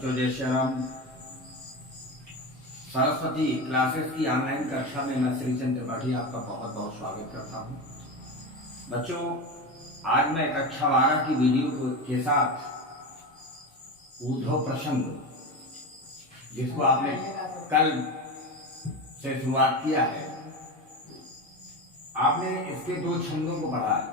बच्चों जय श्री राम। सरस्वती क्लासेस की ऑनलाइन कक्षा में मैं श्रीचंद त्रिपाठी आपका बहुत बहुत स्वागत करता हूं। बच्चों, आज मैं कक्षा 12 की वीडियो के साथ ऊर्ध्व प्रसंग, जिसको आपने कल से शुरुआत किया है, आपने इसके 2 छंदों को पढ़ा है।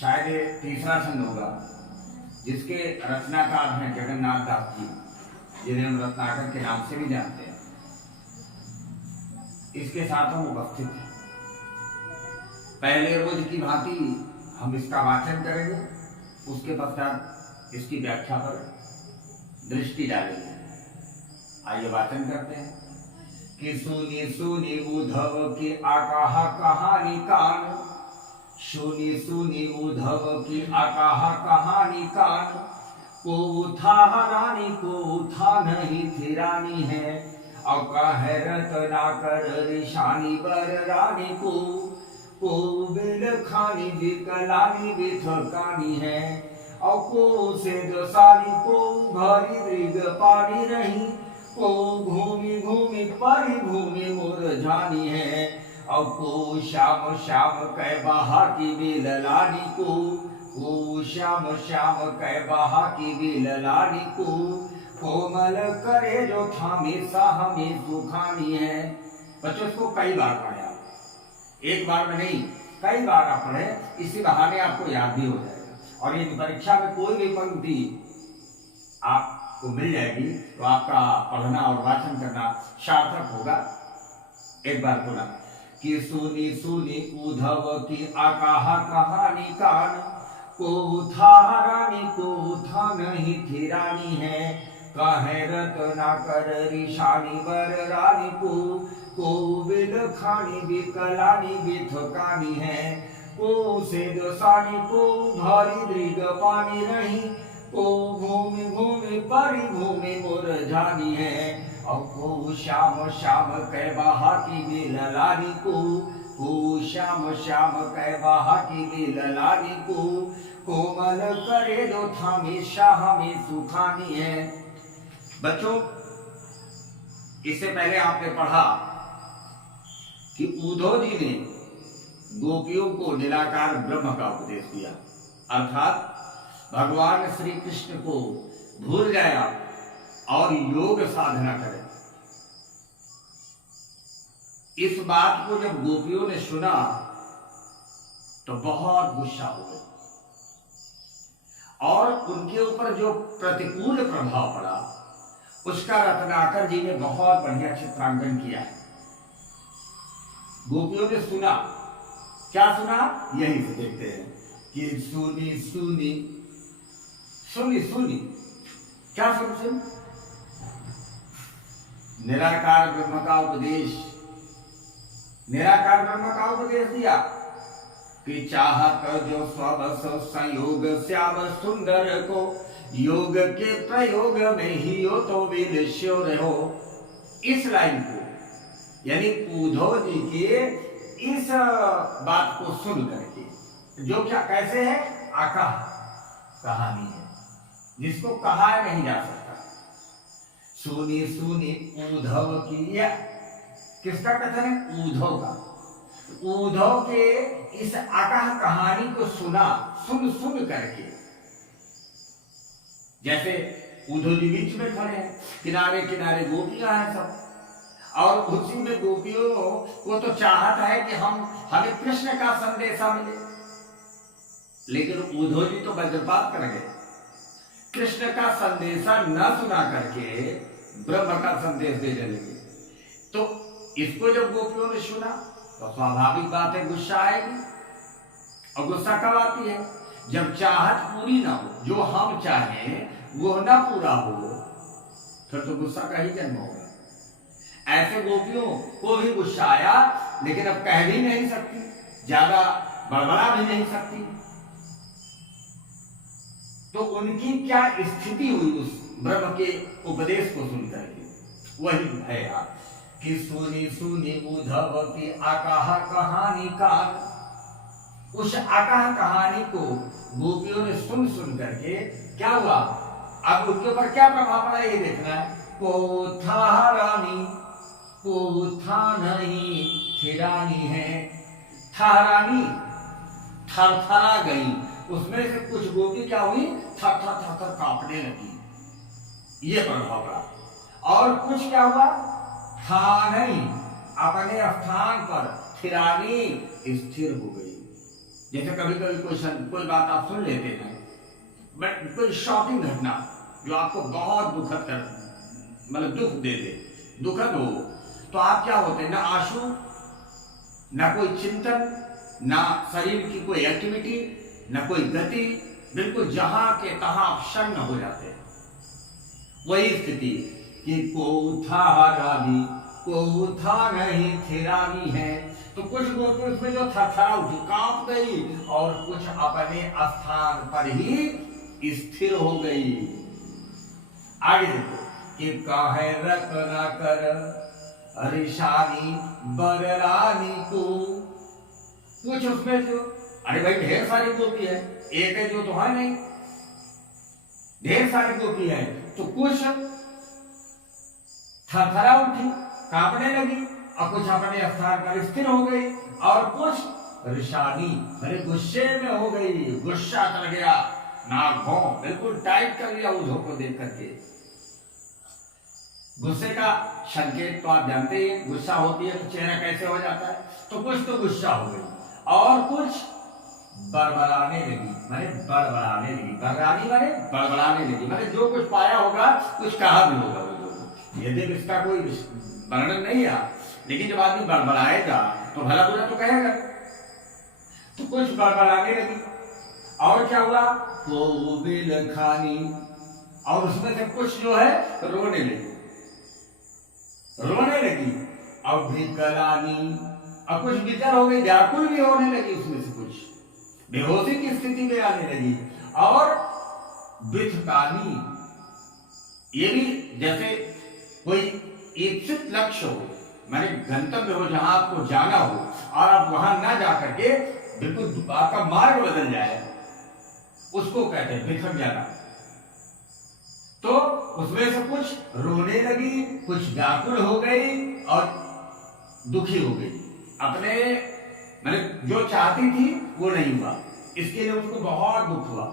शायद ये तीसरा छंद होगा, जिसके रचनाकार हैं जगन्नाथ दास जी, जिन्हें हम रत्नाकर के नाम से भी जानते हैं। इसके साथ हम उपस्थित हैं। पहले रोज की भांति हम इसका वाचन करेंगे, उसके पश्चात इसकी व्याख्या पर दृष्टि डालेंगे। आइए वाचन करते हैं कि सुनी सुनी उद्धव की आकाहा कहानी कान, सुनी सुनी उद्धव की आकाहा कहानी कान, को था रानी को था नहीं थी रानी है, और कहे रत्नाकर ऋषानी बर रानी को बिल खानी विकलानी विथकानी है, और को से दसानी को भरी दृग पानी रही, को घूमी घूमी परी भूमि मुरझानी है, और को श्याम श्याम कै बहा की बिललानी को श्याम श्याम कै बहा की बिललानी को, कोमल करे जो थामी साहमी सुखानी है। बच्चों, इसको कई बार पढ़े आप, एक बार में नहीं, कई बार आप पढ़े, इसी बहाने आपको याद भी हो जाएगा। और यदि परीक्षा में कोई भी पंक्ति आपको मिल जाएगी तो आपका पढ़ना और वाचन करना सार्थक होगा। एक बार बोला कि सुनी सुनी उद्धव की आकाहा कहानी कान, को था रानी को था नहीं थी रानी है, कहे रत्नाकर ऋषानी बर रानी को बिल खानी विकलानी विथकानी है, को से दसानी को भरी दृग पानी रही, को भूमि भूमि परी भूमि मुरझानी है, और को श्याम श्याम कै बहा की बिललानी को श्याम श्याम कै बहा की बिललानी को, कोमल करे जो थामी शाहमी सुखानी है। बच्चों, इससे पहले आपने पढ़ा कि उद्धव जी ने गोपियों को निराकार ब्रह्म का उपदेश दिया, अर्थात भगवान श्री कृष्ण को भूल जाया और योग साधना करें। इस बात को जब गोपियों ने सुना तो बहुत गुस्सा हो गए, और उनके ऊपर जो प्रतिकूल प्रभाव पड़ा उसका रत्नाकर जी ने बहुत बढ़िया चित्रांकन किया है। गोपियों ने सुना, क्या सुना, यही से देखते हैं कि सुनी सुनी सुनी सुनी, क्या सुन, निराकार ब्रह्म का उपदेश, निराकार ब्रह्म का उपदेश दिया कि चाहत जो स्वबस संयोग श्याम सुंदर को, योग के प्रयोग में ही हो तो विलश्योर हो। इस लाइन को, यानी उद्धव जी के इस बात को सुन करके, जो क्या कैसे है, आकाह कहानी है, जिसको कहा नहीं जा सकता। सुनी सुनी उद्धव की, या किसका कथन है, उद्धव का। उद्धव के इस आकाह कहानी को सुना, सुन सुन करके, जैसे उद्धव जी बीच में खड़े हैं, किनारे किनारे गोपियां हैं सब, और उसी में गोपियों को तो चाहत है कि हमें कृष्ण का संदेशा मिले, लेकिन उद्धव जी तो वज्रपात कर गए, कृष्ण का संदेशा न सुना करके ब्रह्म का संदेश देने लगे। तो इसको जब गोपियों ने सुना तो स्वाभाविक बात है, गुस्सा आएगी। और गुस्सा कब आती है, जब चाहत पूरी ना हो, जो हम चाहें वो ना पूरा हो, फिर तो गुस्सा का ही जन्म होगा। ऐसे गोपियों को भी गुस्सा आया, लेकिन अब कह भी नहीं सकती, ज्यादा बड़बड़ा भी नहीं सकती। तो उनकी क्या स्थिति हुई उस ब्रह्म के उपदेश को सुनकर के, वही है आप कि सुनी सुनी उद्धव की आकाह कहानी कान। उस आकाह कहानी को गोपियों ने सुन सुन करके क्या हुआ, अब उसके ऊपर क्या प्रभाव पड़ा ये देखना है। पोथा रानी, पोथा नहीं थिरानी है, थारानी थरथरा गई, उसमें से कुछ गोपी क्या हुई, थर थर थर थर कांपने लगी, ये प्रभाव पड़ा। और कुछ क्या हुआ, था नहीं अपने स्थान पर, थिरानी स्थिर हो गई। जैसे कभी कभी कोई बात आप सुन लेते हैं, बट कोई शॉकिंग घटना जो आपको बहुत दुखद कर, मतलब दुख दे दे, दुखद हो, तो आप क्या होते हैं, ना आंसू, ना कोई चिंतन, ना शरीर की कोई एक्टिविटी, ना कोई गति, बिल्कुल जहां के तहां शन्न हो जाते हैं। वही स्थिति कि कोथा रानी, कोथा नहीं थिरानी है, तो कुछ गोपी उसमें जो थरथरा उठी, कांप गई, और कुछ अपने स्थान पर ही स्थिर हो गई। आगे देखो कि काहे रत न कर रिशानी बररानी को, कुछ उसमें जो, अरे भाई ढेर सारी गोपी है, एक है जो तो है नहीं, ढेर सारी गोपी है, तो कुछ थरथरा उठी, कांपने लगी, और कुछ अपने स्थान पर स्थिर हो गई, और कुछ रिशानी मेरे गुस्से में हो गई, गुस्सा कर गया, नाक भौं बिल्कुल टाइट कर लिया उधो को देख करके। गुस्से का संकेत तो आप जानते ही, गुस्सा होती है तो चेहरा कैसे हो जाता है, तो कुछ तो गुस्सा हो गई, और कुछ बड़बड़ाने लगी, माने बड़बड़ाने लगी, बड़बड़ानी माने बड़बड़ाने लगी, माने जो कुछ पाया होगा कुछ कहा भी होगा वो लोग, यदि इसका कोई वर्णन नहीं है, लेकिन जब आदमी बड़बड़ाएगा तो भला बुरा तो कहेगा, तो कुछ बड़बड़ाने लगी। और क्या हुआ, वो बिल खानी, और उसमें से कुछ जो है रोने लगी, रोने लगी, और भिकलानी, और कुछ बितर हो गई, व्याकुल भी होने लगी, उसमें से कुछ बेहोशी की स्थिति में आने लगी, और बिथकानी, ये भी जैसे कोई इच्छित लक्ष्य हो, माने गंतव्य हो जहां आपको जाना हो, और आप वहां ना जाकर के बिल्कुल आपका मार्ग बदल जाए, उसको कहते हैं बिथक जाना। तो उसमें से कुछ रोने लगी, कुछ व्याकुल हो गई, और दुखी हो गई, अपने मैंने जो चाहती थी वो नहीं हुआ, इसके लिए उसको बहुत दुख हुआ।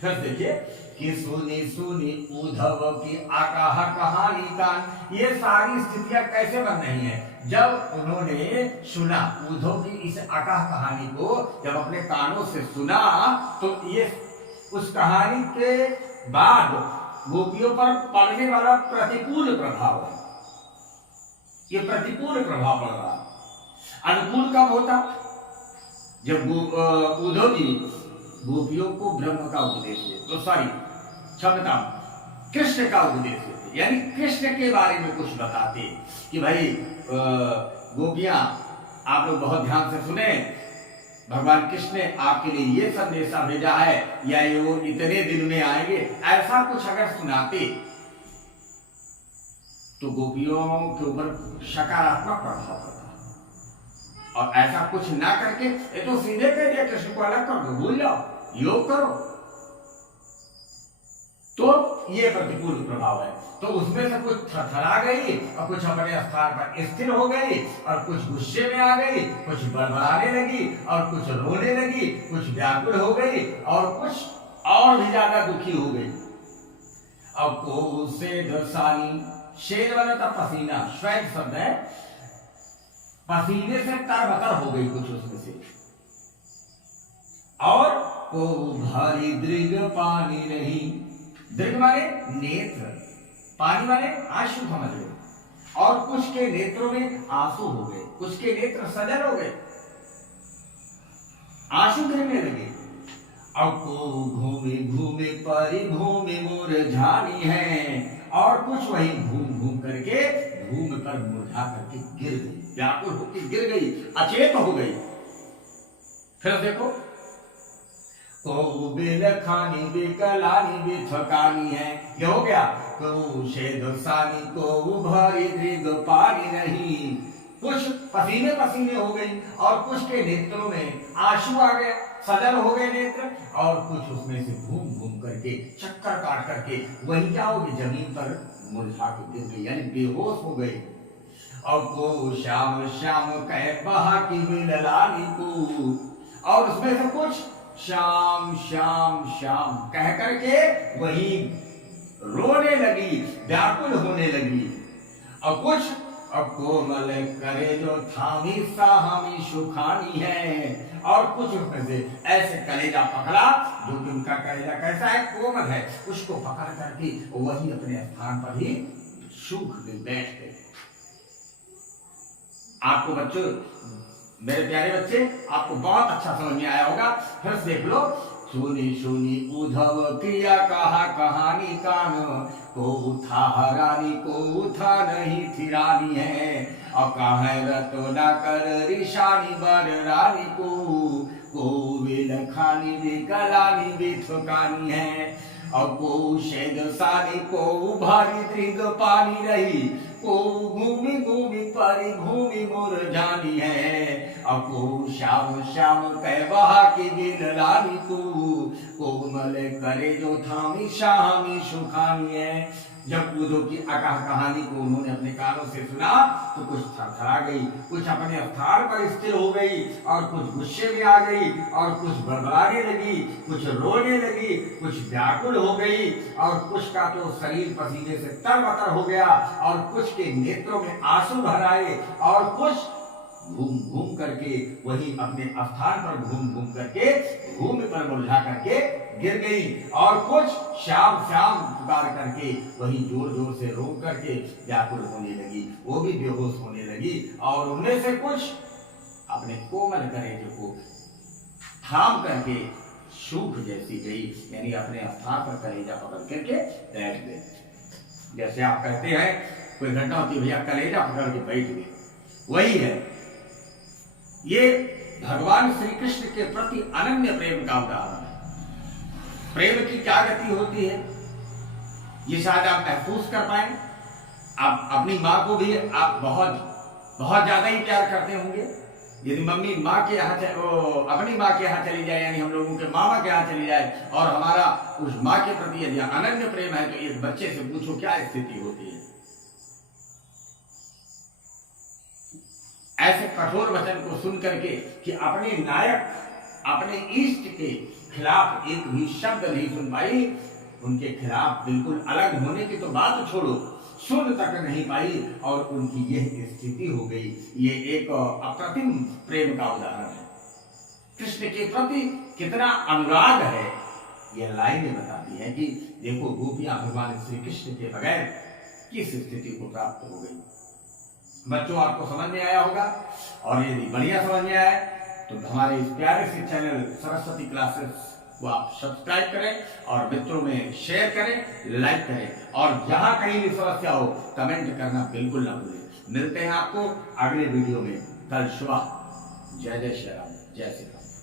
फिर देखिए कि सुनी सुनी उद्धव की आकाह कहानी कान, ये सारी स्थितियां कैसे बन रही हैं, जब उन्होंने सुना, उद्धव की इस आकाह कहानी को जब अपने कानों से सुना, तो ये उस कहानी के बाद गोपियों पर पड़ने वाला प्रतिकूल प्रभाव है, ये प्रतिकूल प्रभाव पड़ रहा। अनुकूल कब होता, जब उद्धव जी गोपियों को ब्रह्म का उपदेश देते, तो सॉरी क्षमता कृष्ण का उपदेश देते, यानी कृष्ण के बारे में कुछ बताते कि भाई गोपियां आप लोग बहुत ध्यान से सुने, भगवान कृष्ण ने आपके लिए ये संदेशा भेजा है, या ये वो इतने दिन में आएंगे, ऐसा कुछ अगर सुनाते तो गोपियों के ऊपर सकारात्मक प्रभाव पड़ता। और ऐसा कुछ ना करके ये तो सीधे कह दिया कृष्ण को अलग कर दो, भूल जाओ, योग करो, तो ये प्रतिकूल प्रभाव है। तो उसमें से कुछ थरथरा गई, और कुछ अपने स्थान पर स्थिर हो गई, और कुछ गुस्से में आ गई, कुछ बड़बड़ाने लगी, और कुछ रोने लगी, कुछ व्याकुल हो गई, और कुछ और भी ज्यादा दुखी हो गई। अब को से दसानी, शेर वाला था पसीना, श्वेत शब्द है, पसीने से तरबतर हो गई कुछ उसमें से, और को भारी दृग पानी नहीं, दृग माने नेत्र, पानी माने आंसू समझ लो, और कुछ के नेत्रों में आंसू हो गए, कुछ के नेत्र सजल हो गए, आंसू गिरने लगे। अब को घूमे घूमे परिभूमि मुरझानी है, और कुछ वही घूम घूम करके घूम कर मुरझा करके गिर गई, व्याकुल होकर गिर गई, अचेत हो गई। फिर देखो बिलखानी बिकलानी बिथकानी है, ये हो गया, को शेदसानी को भरी दृग पानी नहीं, कुछ पसीने पसीने हो गई, और कुछ के नेत्रों में आंसू आ गए, सजल हो गए नेत्र, और कुछ उसमें से घूम घूम करके चक्कर काट करके वही क्या हो गई, जमीन पर मुरझा के गिर गई, यानी बेहोश हो गई। और को श्याम श्याम कह बहा की बिललाली को, और उसमें से कुछ श्याम श्याम श्याम कह करके वही रोने लगी, व्याकुल होने लगी। और कुछ अब कोमल करे जो थामी साहमी सुखानी है, और कुछ उसमें से ऐसे कलेजा पकड़ा जो कि उनका कलेजा कैसा है, कोमल है, उसको पकड़ करके वही अपने स्थान पर ही सूख बैठ गए। आपको बच्चों, मेरे प्यारे बच्चे, आपको बहुत अच्छा समझ में आया होगा। फिर से देख लो। सुनी सुनी उद्धव क्रिया कहा कहानी कान, को था रानी को था नहीं थी रानी है, और कहा रतो न कर ऋषानी बर रानी को विल खानी भी गलानी भी थकानी है, और को शेद सानी को भारी दृग पानी रही, को घूमी घूमी परी घूमी मोर जानी है, और को श्याम श्याम कह बहा की बिललानी को कोमल करे जो थामी शामी सुखानी है। जब उद्धव की अकाह कहानी को उन्होंने अपने कानों से सुना तो कुछ थरथरा गई, कुछ अपने स्थान पर स्थिर हो गई, और कुछ गुस्से में आ गई, और कुछ बड़बड़ाने लगी, कुछ रोने लगी, कुछ व्याकुल हो गई, और कुछ का तो शरीर पसीने से तरबतर हो गया, और कुछ के नेत्रों में आंसू भर आए, और कुछ घूम घूम करके वही अपने स्थान पर घूम घूम करके भूमि पर मुरझा करके गिर गई, और कुछ श्याम श्याम पुकार करके वही जोर जोर से रो करके व्याकुल होने लगी, वो भी बेहोश होने लगी, और उनमें से कुछ अपने कोमल कलेजे को थाम करके सूख जैसी गई, यानी अपने स्थान पर कलेजा पकड़ करके बैठ गए। जैसे आप कहते हैं कोई घटना होती है, भैया कलेजा पकड़ के बैठ गए, वही है। ये भगवान श्री कृष्ण के प्रति अनन्य प्रेम का उदाहरण है। प्रेम की क्या गति होती है ये शायद आप महसूस कर पाए। आप अपनी माँ को भी आप बहुत बहुत ज्यादा ही प्यार करते होंगे। यदि मम्मी माँ के यहाँ अपनी माँ के यहाँ चली जाए, यानी हम लोगों के मामा के यहाँ चली जाए, और हमारा उस माँ के प्रति यदि अनन्य प्रेम है, तो एक बच्चे से पूछो क्या स्थिति होती है। ऐसे कठोर वचन को सुन करके कि अपने नायक, अपने इष्ट के खिलाफ एक भी शब्द नहीं सुन पाई, उनके खिलाफ बिल्कुल अलग होने की तो बात छोड़ो, सुन तक नहीं पाई, और उनकी यह स्थिति हो गई। ये एक अप्रतिम प्रेम का उदाहरण है। कृष्ण के प्रति कितना अनुराग है, यह लाइनें बताती हैं कि देखो गोपियां भगवान श्री कृष्ण के बगैर किस स्थिति को प्राप्त हो गई। बच्चों, आपको समझ में आया होगा, और यदि बढ़िया समझ में आया तो हमारे इस प्यारे से चैनल सरस्वती क्लासेस को आप सब्सक्राइब करें, और मित्रों में शेयर करें, लाइक करें, और जहां कहीं भी समस्या हो कमेंट करना बिल्कुल ना भूलें। मिलते हैं आपको अगले वीडियो में कल सुबह। जय जय श्री राम, जय श्री राम।